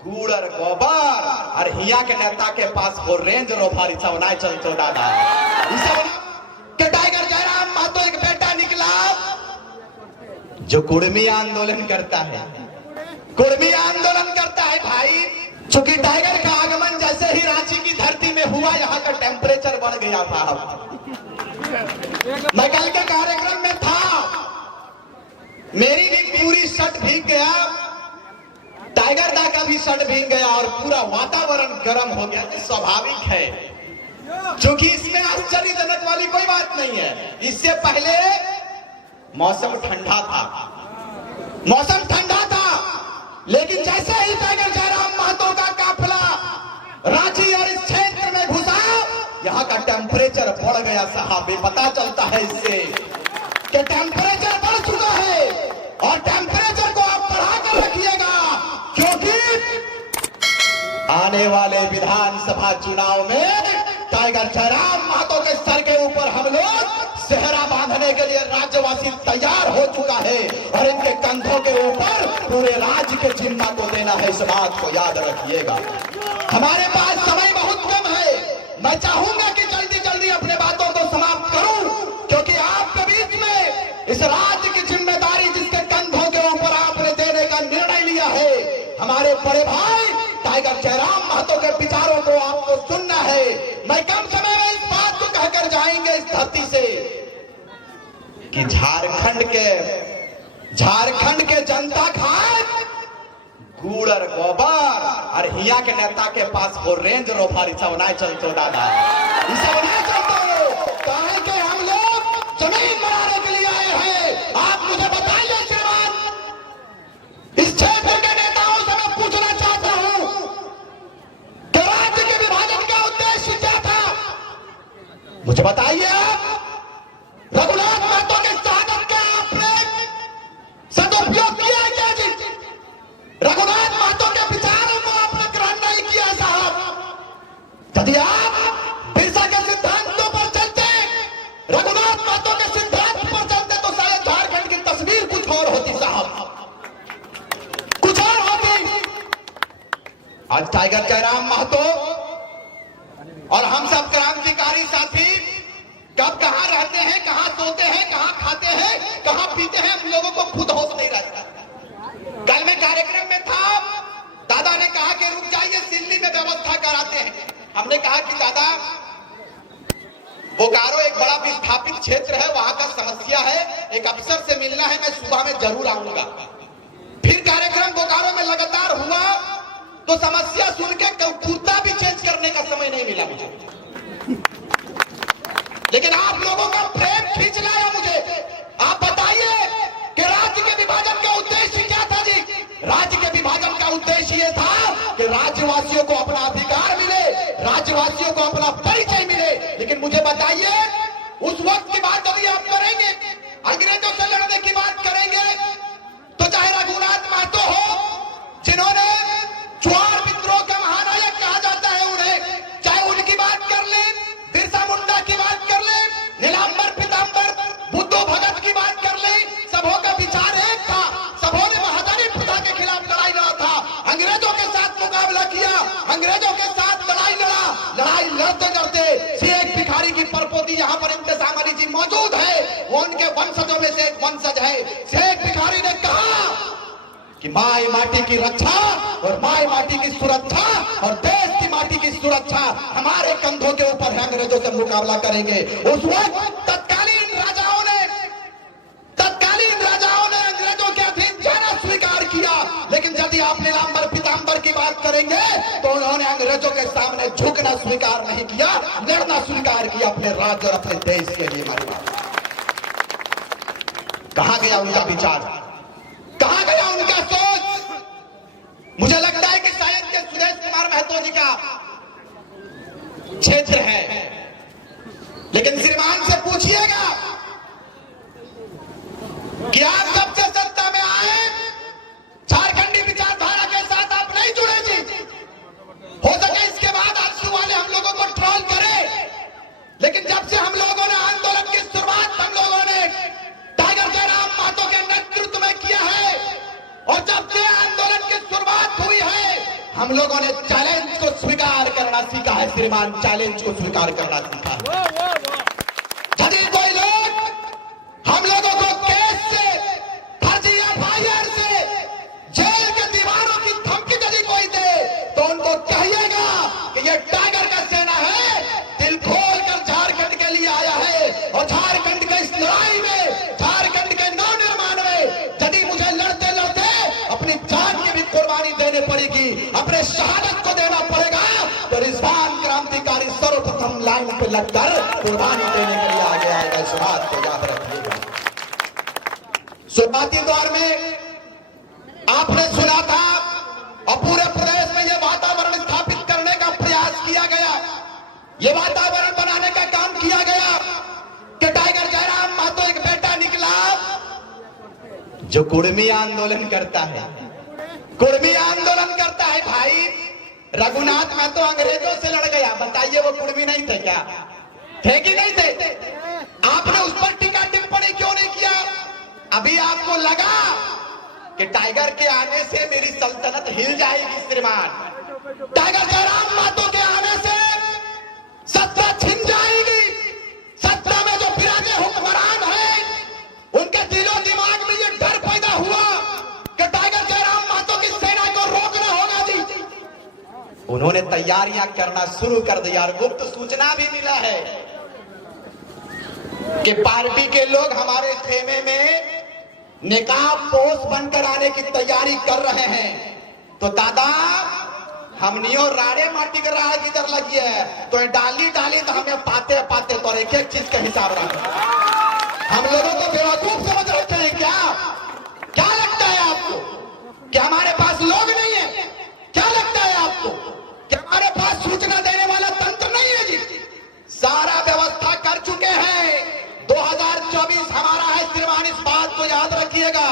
कूड़र गोबर और हिया के नेता के पास वो रेंज रोवर सब ना चलतो दादा। के टाइगर जयराम महतो एक बेटा निकला जो कुर्मी आंदोलन करता है, कुर्मी आंदोलन करता है भाई। चूंकि टाइगर का आगमन जैसे ही रांची की धरती में हुआ, यहाँ का टेम्परेचर बढ़ गया साहब। मैं कल के कार्यक्रम में था, मेरी भी पूरी शर्ट भीग गया, टाइगर दा का भी शर्ट भीग गया और पूरा वातावरण गर्म हो गया। स्वाभाविक है, क्योंकि इसमें आश्चर्यजनक वाली कोई बात नहीं है। इससे पहले मौसम ठंडा था, मौसम ठंडा था, लेकिन जैसे ही टाइगर जयराम महतो का काफिला रांची और इस क्षेत्र में घुसा, यहाँ का टेम्परेचर बढ़ गया साहब। ये पता चलता है इससे कि टेम्परेचर बढ़ चुका है और टेम्परेचर को आप बढ़ा कर रखिएगा, क्योंकि आने वाले विधानसभा चुनाव में टाइगर जयराम महतो के सर के ऊपर हम लोग सेहरा बांधने के लिए राज्यवासी तैयार हो चुका है और इनके कंधों के ऊपर पूरे राज्य के जिम्मा को देना है। इस बात को याद रखिएगा। हमारे पास समय बहुत कम है, मैं चाहूंगा कि जल्दी जल्दी अपने बातों को समाप्त करूं, क्योंकि आपके बीच में इस राज्य की जिम्मेदारी जिसके कंधों के ऊपर आपने देने का निर्णय लिया है, हमारे बड़े भाई टाइगर जयराम महतो के विचारों को आपको सुनना है। मैं कम समय में इस बात को कहकर जाएंगे इस धरती से कि झारखंड के जनता खाए कूड़र गोबर और हिया के नेता के पास वो रेंज रोवर सब ना चलतो दादा। सब ना चलतो, काहे के हम लोग जमीन बनाने के लिए आए हैं। आप मुझे बताइए श्रीमान, इस क्षेत्र के नेताओं से मैं पूछना चाहता हूं कि राज्य के विभाजन का उद्देश्य क्या था? मुझे बताइए आप। रघुनाथ महतो के शहादत का आपने सदुपयोग किया है क्या जी? रघुनाथ महतो के विचारों को आपने ग्रहण नहीं किया साहब। यदि आप बिरसा के सिद्धांतों पर चलते, रघुनाथ महतो के सिद्धांत पर चलते, तो शायद झारखंड की तस्वीर कुछ और होती साहब, कुछ और होती। आज टाइगर जयराम महतो और हम सब क्रांतिकारी साथी कब कहां रहते हैं, कहां सोते हैं, कहां खाते हैं, कहां पीते हैं, हम लोगों को खुद होश नहीं रहता। कल में कार्यक्रम में था, दादा ने कहा कि रुक जाइए, दिल्ली में व्यवस्था कराते हैं। हमने कहा कि दादा, बोकारो एक बड़ा विस्थापित क्षेत्र है, वहां का समस्या है, एक अफसर से मिलना है, मैं सुबह में जरूर आऊंगा। फिर कार्यक्रम बोकारो में लगातार हुआ तो समस्या सुन के कुर्ता भी चेंज करने का समय नहीं मिला मुझे, लेकिन आप लोगों का प्रेम खींच लाया मुझे। आप बताइए कि राज्य के विभाजन का उद्देश्य क्या था जी? राज्य के विभाजन का उद्देश्य यह था कि राज्यवासियों को अपना अधिकार मिले, राज्यवासियों को अपना परिचय मिले। लेकिन मुझे बताइए, उस वक्त की बात यदि आप करेंगे, अंग्रेजों से लड़ने की बात करेंगे, तो चाहे रघुनाथ महतो हो, जिन्होंने चुआड़ विद्रोह का महानायक कहा जाता है उन्हें, चाहे उनकी बात कर ले, बिरसा मुंडा की बात कर ले, नीलांबर पीतांबर बुद्धू भगत की बात कर ले, सबों का विचार एक था। सबों ने महादारी प्रथा के खिलाफ लड़ाई लड़ा था, अंग्रेजों के साथ मुकाबला किया, अंग्रेजों के साथ लड़ाई लड़ा। लड़ाई लड़ते लड़ते शेख भिखारी की परपोती यहाँ पर इंतजाम अली जी मौजूद है, वो उनके वंशजों में से एक वंशज है। शेख भिखारी ने कहा कि माई माटी की रक्षा और माई माटी की सुरक्षा और देश की माटी की सुरक्षा हमारे कंधों के ऊपर है, अंग्रेजों से मुकाबला करेंगे। उस वक्त तत्कालीन राजाओं ने अंग्रेजों के अधीन जाना स्वीकार किया, लेकिन यदि आप नीलांबर पीतांबर की बात करेंगे तो उन्होंने अंग्रेजों के सामने झुकना स्वीकार नहीं किया, लड़ना स्वीकार किया अपने राज्य और अपने देश के लिए। हमारी बात कहां गया उनका विचार, कहां गया उनका सोच? मुझे लगता है कि शायद के सुरेश कुमार महतो जी का क्षेत्र है, लेकिन श्रीमान से पूछिएगा कि आप जब से सत्ता में आए, झारखंडी विचारधारा के साथ आप नहीं जुड़े जी। हो सके इसके बाद आंसू वाले हम लोगों को ट्रोल करें, लेकिन जब से हम लोगों ने आंदोलन की शुरुआत हम लोगों ने टाइगर जयराम महतो के नेतृत्व में किया है, और जब से आंदोलन की शुरुआत हुई है, हम लोगों ने चैलेंज को स्वीकार करना सीखा है श्रीमान, चैलेंज को स्वीकार करना सीखा है। यदि कोई लोग हम लोगों को केस से, फर्जी एफआईआर से, जेल के दीवारों की धमकी यदि कोई दे तो उनको कहिएगा कि ये टाइगर का सेना है, दिल खोल कर झारखंड के लिए आया है और झारखंड के इस लड़ाई में, झारखंड के नवनिर्माण में यदि मुझे लड़ते लड़ते अपनी जान की भी कुर्बानी देनी पड़ेगी, अपने शहादत को देना पड़ेगा, तो रिजवान क्रांतिकारी सर्वप्रथम लाइन पे लगकर कुर्बानी देने के लिए आगे आएगा। इस बात को याद रखिएगा। शुरुआती दौर में आपने सुना था और पूरे प्रदेश में यह वातावरण स्थापित करने का प्रयास किया गया, यह वातावरण बनाने का काम किया गया कि टाइगर जयराम महतो एक बेटा निकला जो कुर्मी आंदोलन करता है, कुर्मी आंदोलन करता है। भाई रघुनाथ महतो अंग्रेजों से लड़ गया, बताइए वो कुर्मी नहीं थे क्या? थे कि नहीं थे? आपने उस पर टीका टिप्पणी क्यों नहीं किया? अभी आपको लगा कि टाइगर के आने से मेरी सल्तनत हिल जाएगी श्रीमान, टाइगर जयराम महतो के आने से सत्ता छिन जाएगी, सत्ता में जो विराजे हुक्मरान हैं उनके दिलो दिमाग में ये डर पैदा हुआ कि टाइगर जयराम महतो की सेना को रोकना होगा जी। उन्होंने तैयारियां करना शुरू कर दिया और गुप्त सूचना भी मिला है कि पार्टी के लोग हमारे खेमे में निकाब पोष बनकर आने की तैयारी कर रहे हैं। तो दादा हमनियो राड़े माटी कर रहा है किधर लगी है, तो डाली डाली तो हमें पाते पाते तो एक एक चीज का हिसाब रखना। हम लोगों को बेवकूफ समझ रखे हैं क्या? क्या लगता है आपको कि हमारे पास लोग नहीं है? क्या लगता है आपको कि हमारे पास सूचना देने वाला तंत्र नहीं है जी? सारा व्यवस्था कर चुके हैं। 2024 हमारा है श्रीमान, इस बात को याद रखिएगा।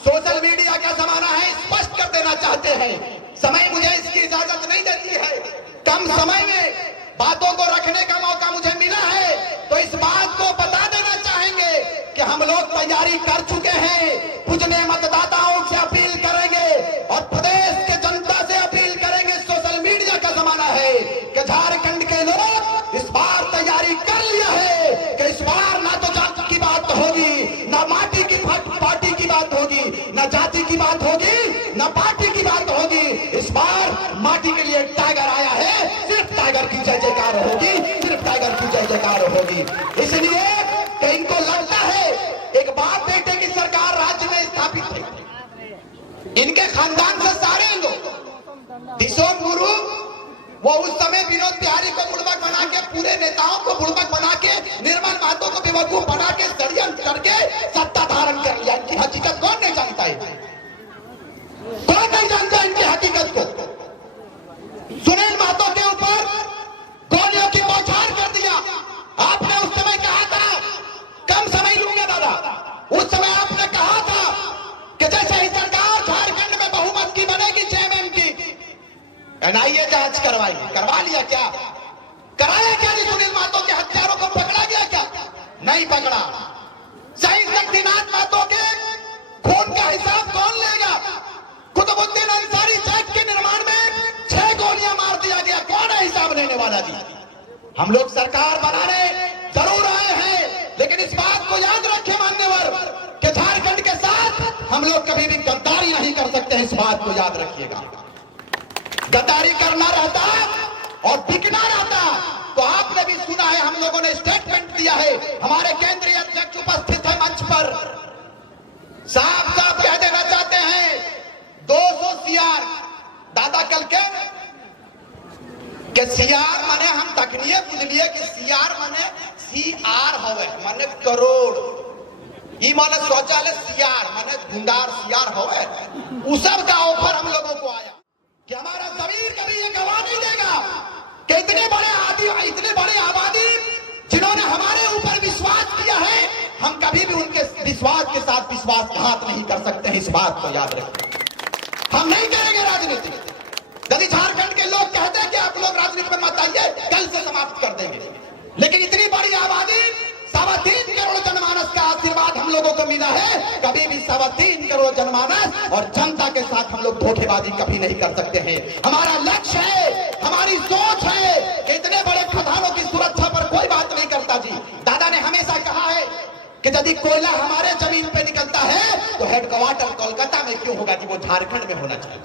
सोशल मीडिया का जमाना है, स्पष्ट कर देना चाहते हैं, समय मुझे इसकी इजाजत नहीं देती है। कम समय में बातों को रखने का मौका मुझे मिला है, तो इस बात को बता देना चाहेंगे कि हम लोग तैयारी कर चुके हैं। पूजने मतदाताओं से अपील करेंगे और प्रदेश के जनता से अपील करेंगे, सोशल मीडिया का जमाना है कि झारखंड के लोग इस बार तैयारी कर लिया है कि इस बार ना तो जाति की बात होगी, ना माटी की पार्टी की बात होगी, ना जाति की बात होगी, ना पार्टी की बात होगी। इस बार माटी के लिए टाइगर आया है, सिर्फ टाइगर की जय जयकार होगी, सिर्फ टाइगर की जय जयकार होगी। इसलिए कि इनको लगता है एक बाप बेटे की सरकार राज्य में स्थापित है, इनके खानदान से सारे लोग दिशोम गुरु वो उस समय विनोद बिहारी को बुड़बक बना के, पूरे नेताओं को बुड़बक बना के, निर्मल महतो को बेवकूफ बना के, षड्यंत्र करके सत्ता धारण कर लिया। इनकी हकीकत कौन नहीं जानता है? कौन नहीं जानता इनकी हकीकत को? सुनील महतो के ऊपर गोलियों की बौछार कर दिया। आपने उस समय कहा था कम समय लूंगा दादा, उस समय आपने कहा था कि जैसे ही सरकार झारखंड में बहुमत की बनेगी 6 एमएम की, एनआईए जांच करवाएगी। करवा लिया क्या? कराया क्या? नहीं, सुनील महतो के हत्यारों को पकड़ा गया क्या? नहीं पकड़ा। शहीद शक्तिनाथ महतो के खून का हिसाब कौन लेगा? कुतुबुद्दीन अंसारी चौक के निर्माण में 6 गोलियां मार दिया गया, कौन है हिसाब लेने वाला जी? हम लोग सरकार बनाने जरूर आए हैं, लेकिन इस बात को याद रखें मान्यवर कि झारखंड के साथ हम लोग कभी भी गद्दारी नहीं कर सकते हैं। इस बात को याद रखिएगा। गद्दारी करना रहता और बिकना रहता तो आपने भी सुना है, हम लोगों ने स्टेटमेंट दिया है, हमारे केंद्रीय अध्यक्ष उपस्थित है मंच पर, साफ साफ कह देना चाहते हैं 200 सीआर दादा कल के सीआर माने हम तकनीय बुझलिए कि सीआर माने सीआर होवे माने करोड़, ई माने शौचालय सीआर माने गुंडार सीआर होवे। उस सब का ऑफर हम लोगों को आया कि हमारा जमीर कभी ये गवाह नहीं देगा कि इतने बड़े आबादी जिन्होंने हमारे ऊपर विश्वास किया है, हम कभी भी उनके विश्वास के साथ विश्वासघात नहीं कर सकते हैं। इस बात को याद रखें। हम नहीं करेंगे राजनीति। यदि झारखंड के लोग कहते हैं कि आप लोग राजनीति में मत आइए, कल से समाप्त कर देंगे, लेकिन इतनी बड़ी आबादी 3.25 करोड़ जनमानस का आशीर्वाद हम लोगों को मिला है, कभी भी 3.25 करोड़ जनमानस और जनता के साथ हम लोग धोखेबाजी कभी नहीं कर सकते हैं। हमारा लक्ष्य है, हमारी सोच है कि इतने बड़े खदानों की सुरक्षा पर कोई बात नहीं करता जी। दादा ने हमेशा कहा है कि यदि कोयला हमारे जमीन पे निकलता है तो हेडक्वार्टर कोलकाता में क्यों होगा जी, वो झारखंड में होना चाहिए,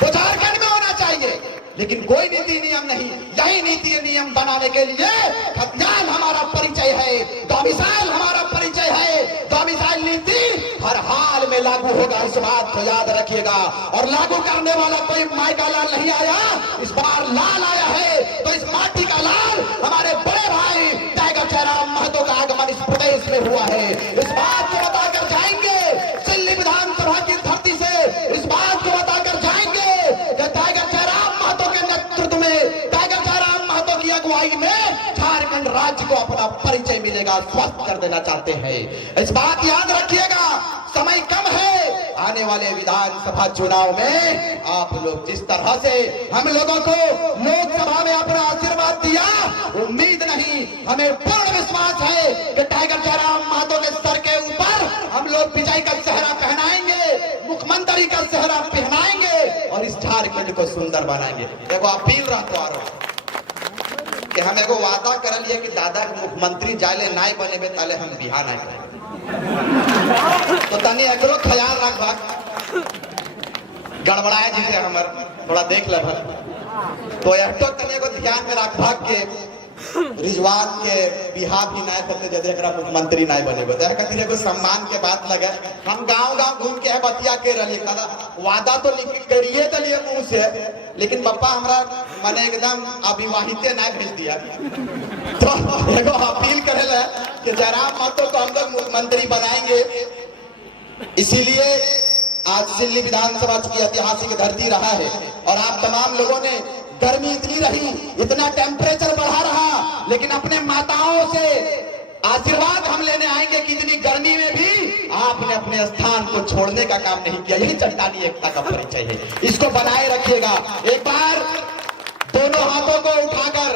वो झारखंड में होना चाहिए। लेकिन कोई नीति नियम नहीं, यही नीति नियम बनाने के लिए खतियान हमारा परिचय है, डोमिसाइल हमारा परिचय है। डोमिसाइल नीति हर हाल में लागू होगा, इस बात को याद रखिएगा। और लागू करने वाला कोई माई का लाल नहीं आया, इस बार लाल आया है। तो इस माटी का लाल हमारे बड़े भाई टाइगर जयराम महतो का आगमन इस प्रदेश में हुआ है। इस बात को बताकर जाएंगे दिल्ली विधानसभा की धरती से, इस बात को बताकर जाएंगे कि टाइगर जयराम महतो के नेतृत्व में, टाइगर जयराम महतो की अगुवाई में झारखंड राज्य को अपना परिचय मिलेगा, स्वस्थ कर देना चाहते हैं। इस बात याद रखिएगा, समय कम है। आने वाले विधानसभा चुनाव में आप लोग जिस तरह से हम लोगों को लोकसभा में अपना आशीर्वाद दिया, उम्मीद नहीं, हमें पूर्ण विश्वास है कि टाइगर जयराम महतो के सर के ऊपर हम लोग विजय का सेहरा पहनाएंगे, मुख्यमंत्री का सेहरा पहनाएंगे और इस झारखंड को सुंदर बनाएंगे। देखो अपील रहता कि हम एगो वादा कर लिए कि दादा मुख्यमंत्री जाले नाय बने में ताले हम बिहार आए, तो तनी एकरो ख्याल रखबा, गड़बड़ाए जिसे हमर थोड़ा देख ले। तो एकटो तनी को ध्यान में रखबा के रिजवान के बिहार भी नाय करते जदे एकरा मुख्यमंत्री नाय बने बता खातिर एगो सम्मान के बात लगे। हम गांव घूम के है बतिया के रही कदा वादा तो लिख करिए चलिए मुंह से, लेकिन पप्पा हमरा माने एकदम अविवाहिते नाय भेज दिया। तो एगो अपील करेला कि जयराम महतो को हम लोग मुख्यमंत्री बनाएंगे। इसीलिए आज दिल्ली विधानसभा की ऐतिहासिक धरती रहा है और आप तमाम लोगों ने, गर्मी इतनी रही, इतना टेम्परेचर बढ़ा रहा, लेकिन अपने माताओं से आशीर्वाद हम लेने आएंगे कि इतनी गर्मी में भी आपने अपने स्थान को छोड़ने का काम नहीं किया। यही चट्टानी एकता का परिचय है, इसको बनाए रखिएगा। एक बार दोनों हाथों को उठाकर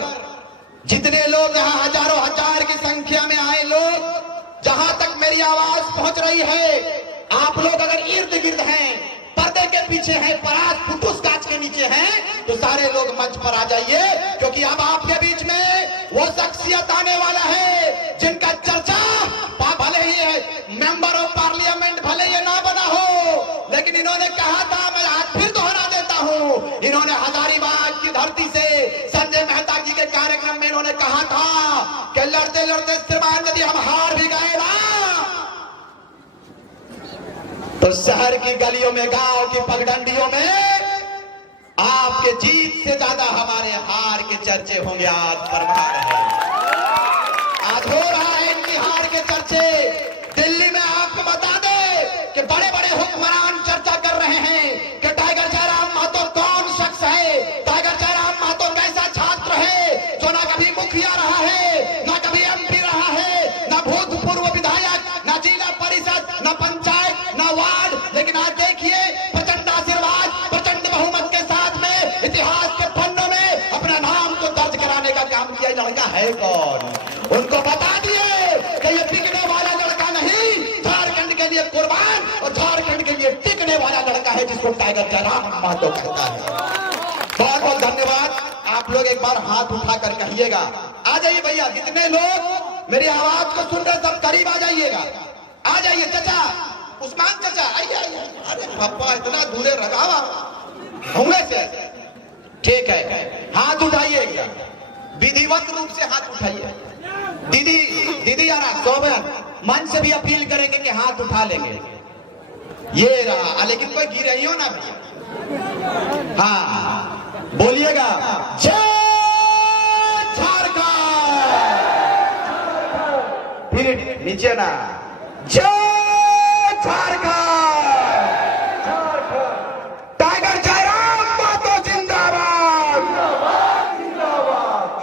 जितने लोग यहाँ हजारों हजार की संख्या में आए लोग, जहां तक मेरी आवाज पहुंच रही है, आप लोग अगर इर्द गिर्द हैं, पर्दे के पीछे हैं, परास फुटूस कांच के नीचे हैं, तो सारे लोग मंच पर आ जाइए, क्योंकि अब आपके बीच में वो शख्सियत आने वाला है जिनका चर्चा भले ही है मेंबर ऑफ पार्लियामेंट भले ये ना बना हो, लेकिन इन्होंने कहा था, मैं आज फिर दोहरा देता हूं, इन्होंने हजारीबाग की धरती से संजय मेहता जी के कार्यक्रम में इन्होंने कहा था कि लड़ते लड़ते श्रीमान यदि हम हार भी गए ना, तो शहर की गलियों में, गांव की पगडंडियों में आपके जीत से ज्यादा हमारे हार के चर्चे होंगे। आज परमार है, आज हो रहा है इनकी हार के चर्चे। दिल्ली में आपको बता दे कि बड़े बड़े हुक्मरान चर्चा कर रहे हैं कि टाइगर जयराम महतो कौन शख्स है, टाइगर जयराम महतो कैसा छात्र है जो ना कभी मुखिया रहा है, ना कभी एमपी रहा है, ना भूतपूर्व विधायक, ना जिला परिषद, ना पंचायत, ना वार्ड, लेकिन आज देखिए प्रचंड आशीर्वाद, प्रचंड बहुमत के साथ में इतिहास के पन्नों में अपना नाम को दर्ज कराने का काम किया। लड़का है कौन, उनको बता दिए कि ये बिकने वाला लड़का नहीं, झारखंड के लिए कुर्बान और झारखंड के लिए टिकने वाला लड़का है जिसको टाइगर जयराम महतो कहता है। बहुत बहुत धन्यवाद। आप लोग एक बार हाथ उठाकर कहिएगा, आ जाइए भैया, जितने लोग मेरी आवाज को सुन रहे सब करीब आ जाइएगा, आ जाइए। चाचा उस्मान चाचा आइए आइए। अरे पापा इतना दूरे रगावा होंगे से, ठीक है, हाथ उठाइए एकदम विधिवत रूप से हाथ उठाइए। दीदी दीदी यार सोबन मन से भी अपील करेंगे कि हाथ उठा लेंगे। ये रहा, लेकिन कोई गिरे हो ना भैया। हाँ बोलिएगा, जय झारखंड। फिर नीचे ना, जय झारखंड। टाइगर जयराम महतो जिंदाबाद।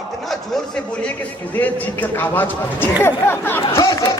इतना जोर से बोलिए कि सुदेश जी की आवाज पहुंचे जोर से।